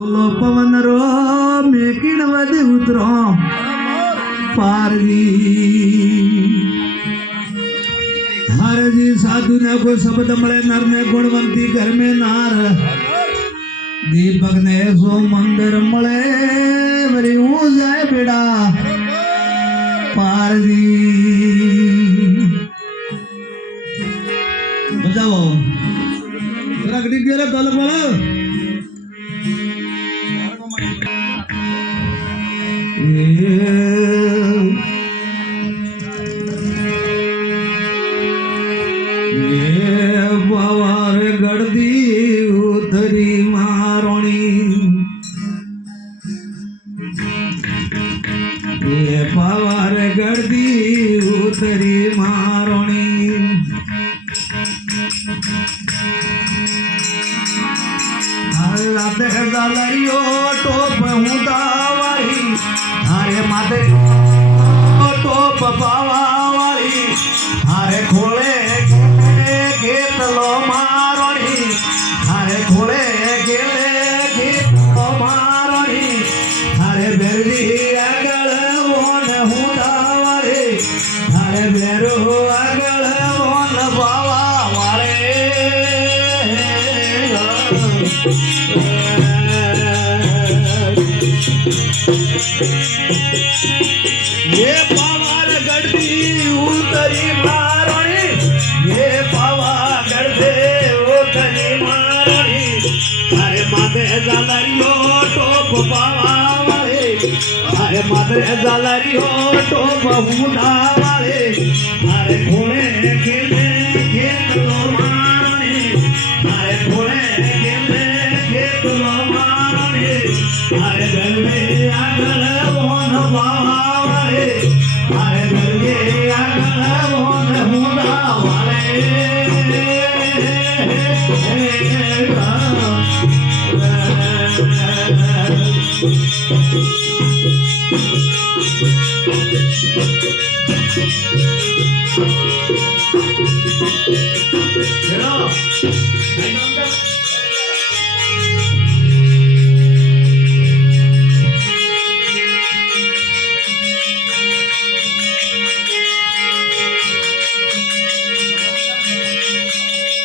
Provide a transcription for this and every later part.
બોલો પવન રો મેકીણ વદ ઉતરો પારજી હરજી સાધુ ને કોઈ શબ્દ મળે નર ને ગુણવંતી ઘર में नार दीपक ने सो मंदिर મળે વરી હું જાય બેડા પારજી બજાવો જરા ગડી ગયો દલ બળ पवार गड़दी उतरी मारोणी ये पवार गड़दी उतरी मारोणी लाते दलरियो टोप हुदावारी हारे माते टोप पावावारी हारे खोले गेतलो मारोणी हारे खोले गेले गेतलो मारोणी हारे बेरदी આગળ ઓન હુડાવારે હારે બેરો આગળ ઓન બાવા વાળે ये पवार गढ़दी उतरी मारोणी ये पवार गढ़दे उतरी मारोणी अरे माथे जालरियो टोप पावाळे अरे माथे जालरियो टोप हुडावाळे अरे घोड़े खेले खेतलो मारोणी अरे घोड़े खेले खेतलो मारोणी अरे गढ़दे આગળ ઓન બાવાळे अरे गढ़दे આગળ ઓन હુડાવાळे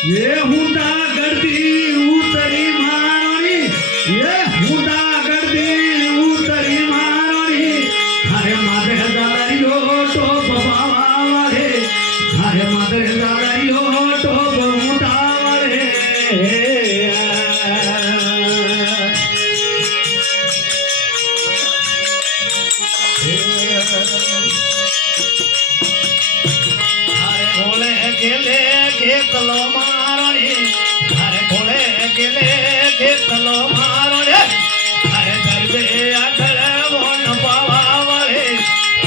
ये हुडा गढ़दी उतरी मारोणी ये हुडा गढ़दी उतरी मारोणी हरे माथे जालरियो टोप बावाळे हरे माथे जालरियो टोप हुडावाळे हरे भोले गेले गेतलो मारोणी हरे भोले गेले गेतलो मारोणी हरे गढ़दे આગળ ઓન પાવાळे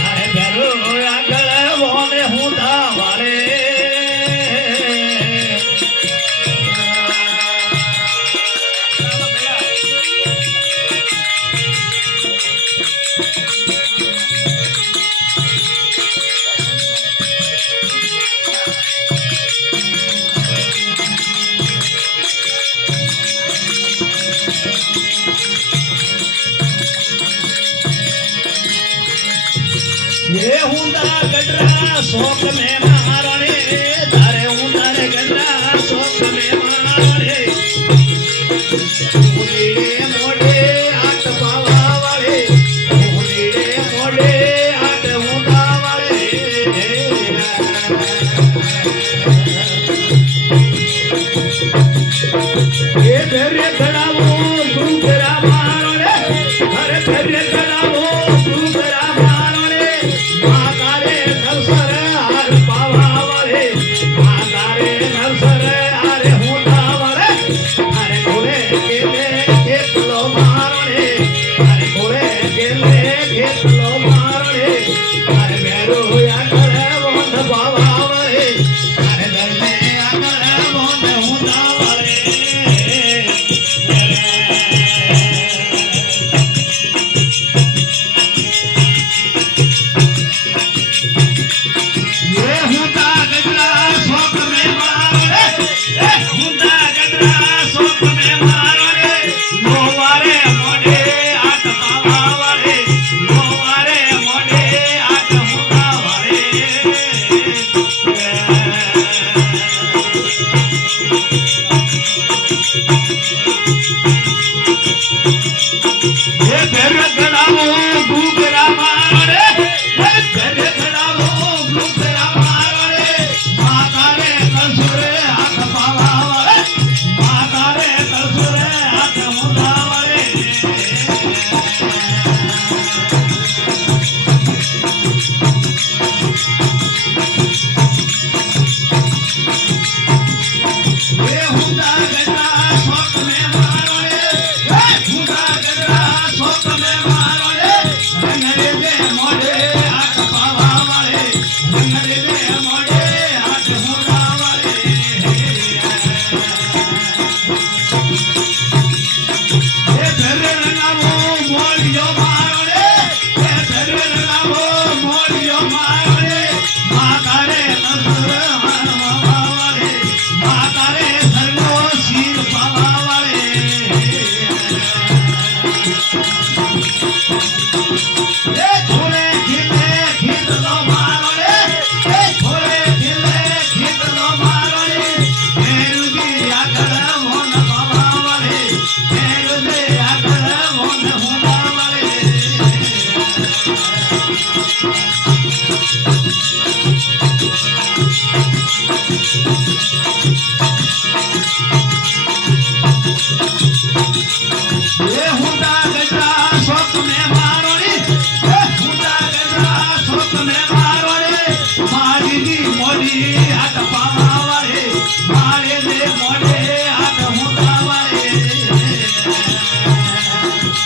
हरे બેરો આગળ ઓન હુડાવાळे ये हुंदा गडरा शौक में मारणे धारे हुंदा रे गडरा शौक में मारणे मुनीरे मोढे आट पावावाळे मुनीरे मोढे आट हुंदावाळे ये धैर्य गडावो गुरुगरा मारणे अरे धैर्य गडावो गुरुगरा मारणे महाकाले नरसर हार पावा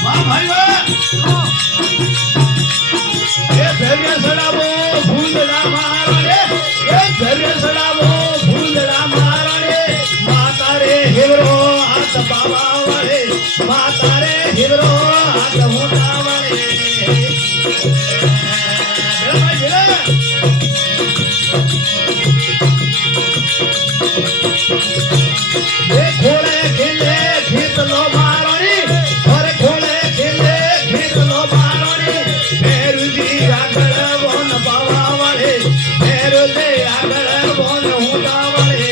વાહ ભાઈ વાહ એ ધૈર્ય સડાવો ભૂલડા મારો રે એ ધૈર્ય સડાવો ભૂલડા મારો રે માતા રે હિવરો હાથ બાવા વાળે માતા રે હિવરો હાથ મોટા વાળે એ ખોળે ખીલે ખીતલો મારોણી અરે ખોળે ખીલે ખીતલો મારોણી મેરુજી આગળ બોન બાવા વાળે મેરુજી આગળ બોન હુંડા વાળે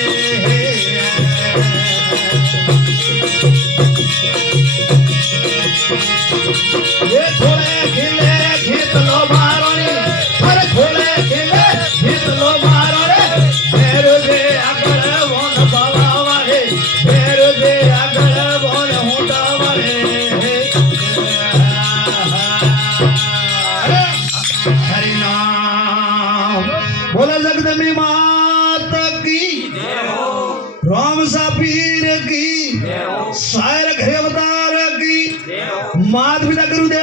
એ ખોળે ખીલે ખીતલો મારોણી અરે ખોળે ખીલે ખીતલો મારો રે મેરુજી આગળ બોન બાવા વાળે મેરુજી આગળ બોન હુંડા વાળે हरि नाम बोला जगदम्बे माता की राम सा पीर की सायर घरे अवतार की मात पिता गुरुदेव